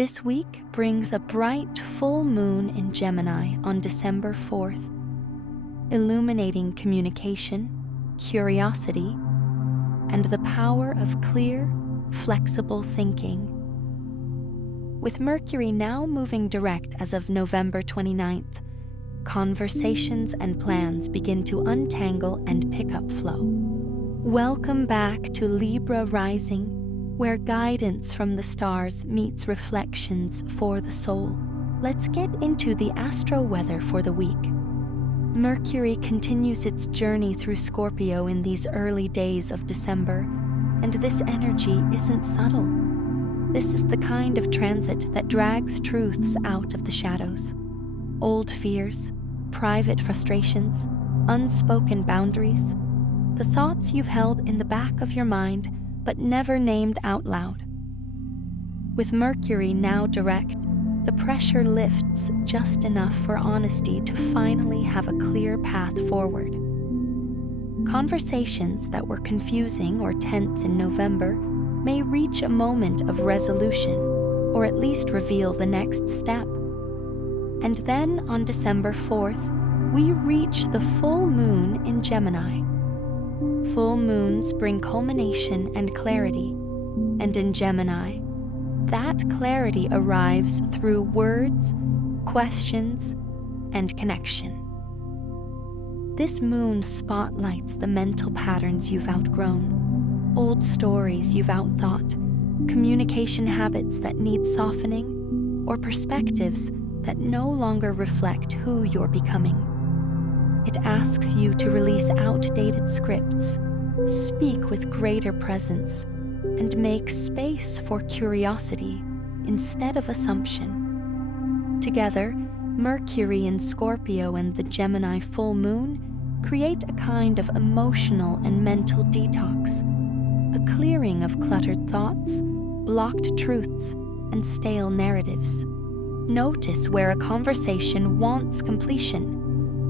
This week brings a bright full moon in Gemini on December 4th, illuminating communication, curiosity, and the power of clear, flexible thinking. With Mercury now moving direct as of November 29th, conversations and plans begin to untangle and pick up flow. Welcome back to Libra Rising, where guidance from the stars meets reflections for the soul. Let's get into the astro weather for the week. Mercury continues its journey through Scorpio in these early days of December, and this energy isn't subtle. This is the kind of transit that drags truths out of the shadows. Old fears, private frustrations, unspoken boundaries, the thoughts you've held in the back of your mind but never named out loud. With Mercury now direct, the pressure lifts just enough for honesty to finally have a clear path forward. Conversations that were confusing or tense in November may reach a moment of resolution, or at least reveal the next step. And then on December 4th, we reach the full moon in Gemini. Full moons bring culmination and clarity, and in Gemini, that clarity arrives through words, questions, and connection. This moon spotlights the mental patterns you've outgrown, old stories you've outthought, communication habits that need softening, or perspectives that no longer reflect who you're becoming. It asks you to release outdated scripts, speak with greater presence, and make space for curiosity instead of assumption. Together, Mercury in Scorpio and the Gemini full moon create a kind of emotional and mental detox, a clearing of cluttered thoughts, blocked truths, and stale narratives. Notice where a conversation wants completion,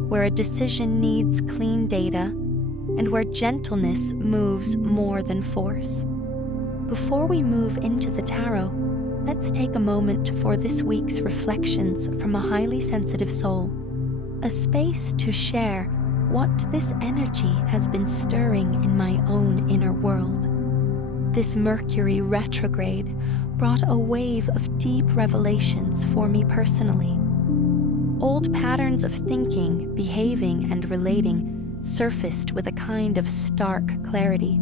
where a decision needs clean data, and where gentleness moves more than force. Before we move into the tarot, let's take a moment for this week's reflections from a highly sensitive soul, a space to share what this energy has been stirring in my own inner world. This Mercury retrograde brought a wave of deep revelations for me personally. Old patterns of thinking, behaving, and relating surfaced with a kind of stark clarity,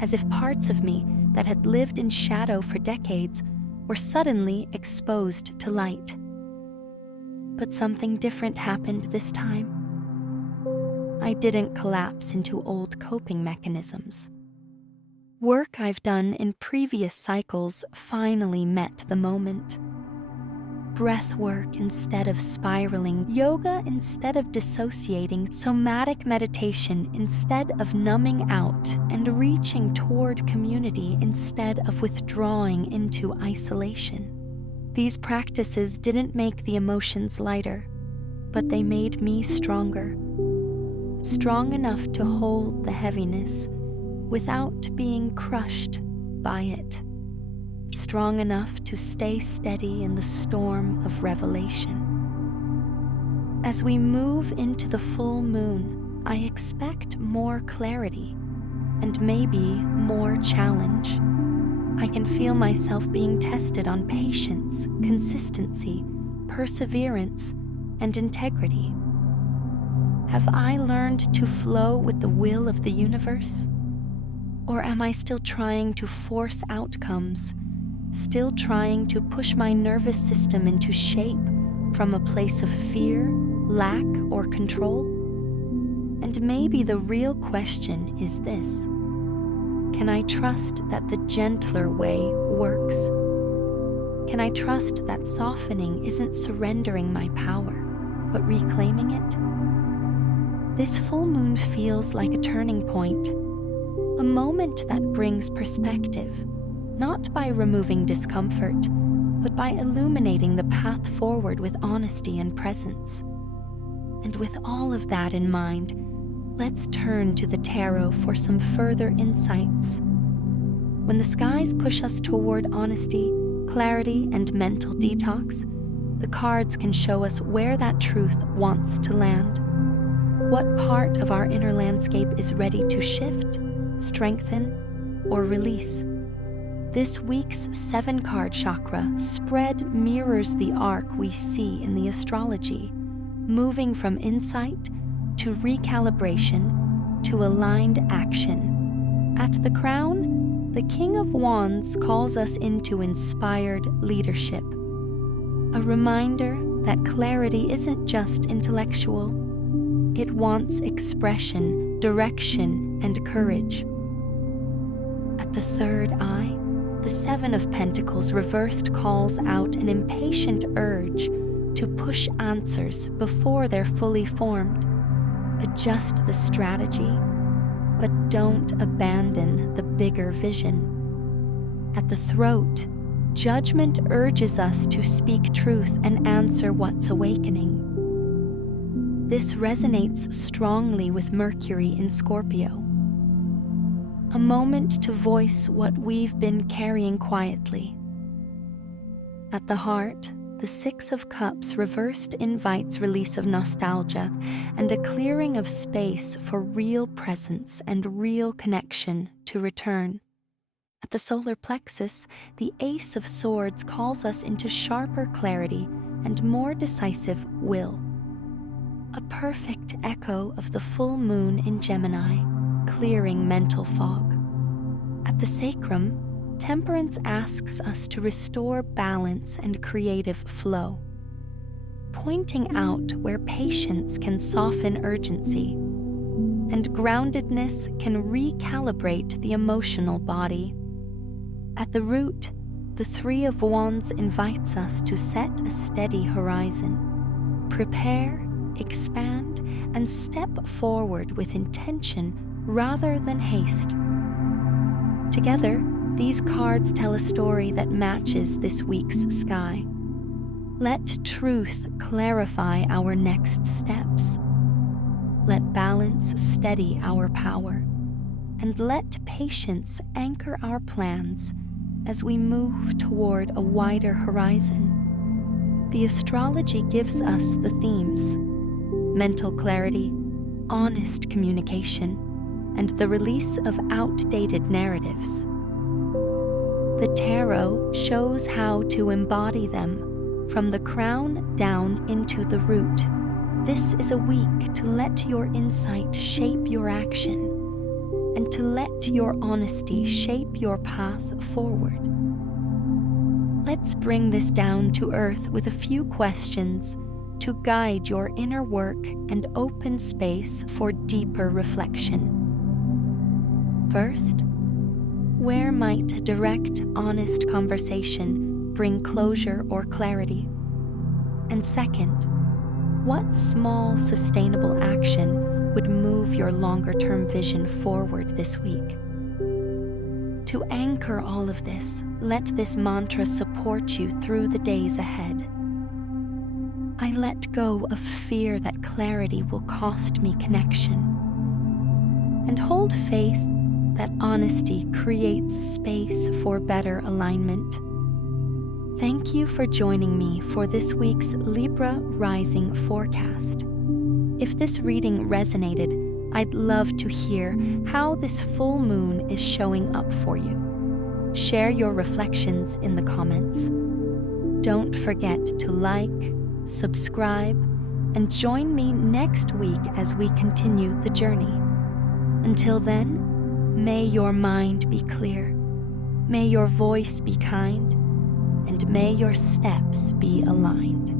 as if parts of me that had lived in shadow for decades were suddenly exposed to light. But something different happened this time. I didn't collapse into old coping mechanisms. Work I've done in previous cycles finally met the moment. Breath work instead of spiraling, yoga instead of dissociating, somatic meditation instead of numbing out, and reaching toward community instead of withdrawing into isolation. These practices didn't make the emotions lighter, but they made me stronger. Strong enough to hold the heaviness without being crushed by it. Strong enough to stay steady in the storm of revelation. As we move into the full moon, I expect more clarity and maybe more challenge. I can feel myself being tested on patience, consistency, perseverance, and integrity. Have I learned to flow with the will of the universe? Or am I still trying to force outcomes? Still trying to push my nervous system into shape from a place of fear, lack, or control? And maybe the real question is this: can I trust that the gentler way works? Can I trust that softening isn't surrendering my power, but reclaiming it? This full moon feels like a turning point, a moment that brings perspective, not by removing discomfort, but by illuminating the path forward with honesty and presence. And with all of that in mind, let's turn to the tarot for some further insights. When the skies push us toward honesty, clarity, and mental detox, the cards can show us where that truth wants to land. What part of our inner landscape is ready to shift, strengthen, or release? This week's 7-card chakra spread mirrors the arc we see in the astrology, moving from insight to recalibration to aligned action. At the crown, the King of Wands calls us into inspired leadership, a reminder that clarity isn't just intellectual. It wants expression, direction, and courage. At the third eye, the 7 of Pentacles reversed calls out an impatient urge to push answers before they're fully formed. Adjust the strategy, but don't abandon the bigger vision. At the throat, Judgment urges us to speak truth and answer what's awakening. This resonates strongly with Mercury in Scorpio. A moment to voice what we've been carrying quietly. At the heart, the 6 of Cups reversed invites release of nostalgia and a clearing of space for real presence and real connection to return. At the solar plexus, the Ace of Swords calls us into sharper clarity and more decisive will. A perfect echo of the full moon in Gemini, clearing mental fog. At the sacrum, Temperance asks us to restore balance and creative flow, pointing out where patience can soften urgency, and groundedness can recalibrate the emotional body. At the root, the 3 of Wands invites us to set a steady horizon, prepare, expand, and step forward with intention rather than haste. Together, these cards tell a story that matches this week's sky. Let truth clarify our next steps. Let balance steady our power, and let patience anchor our plans as we move toward a wider horizon. The astrology gives us the themes: mental clarity, honest communication, and the release of outdated narratives. The tarot shows how to embody them from the crown down into the root. This is a week to let your insight shape your action and to let your honesty shape your path forward. Let's bring this down to earth with a few questions to guide your inner work and open space for deeper reflection. First, where might a direct, honest conversation bring closure or clarity? And second, what small, sustainable action would move your longer-term vision forward this week? To anchor all of this, let this mantra support you through the days ahead. I let go of fear that clarity will cost me connection, and hold faith that honesty creates space for better alignment. Thank you for joining me for this week's Libra Rising forecast. If this reading resonated, I'd love to hear how this full moon is showing up for you. Share your reflections in the comments. Don't forget to like, subscribe, and join me next week as we continue the journey. Until then, may your mind be clear, may your voice be kind, and may your steps be aligned.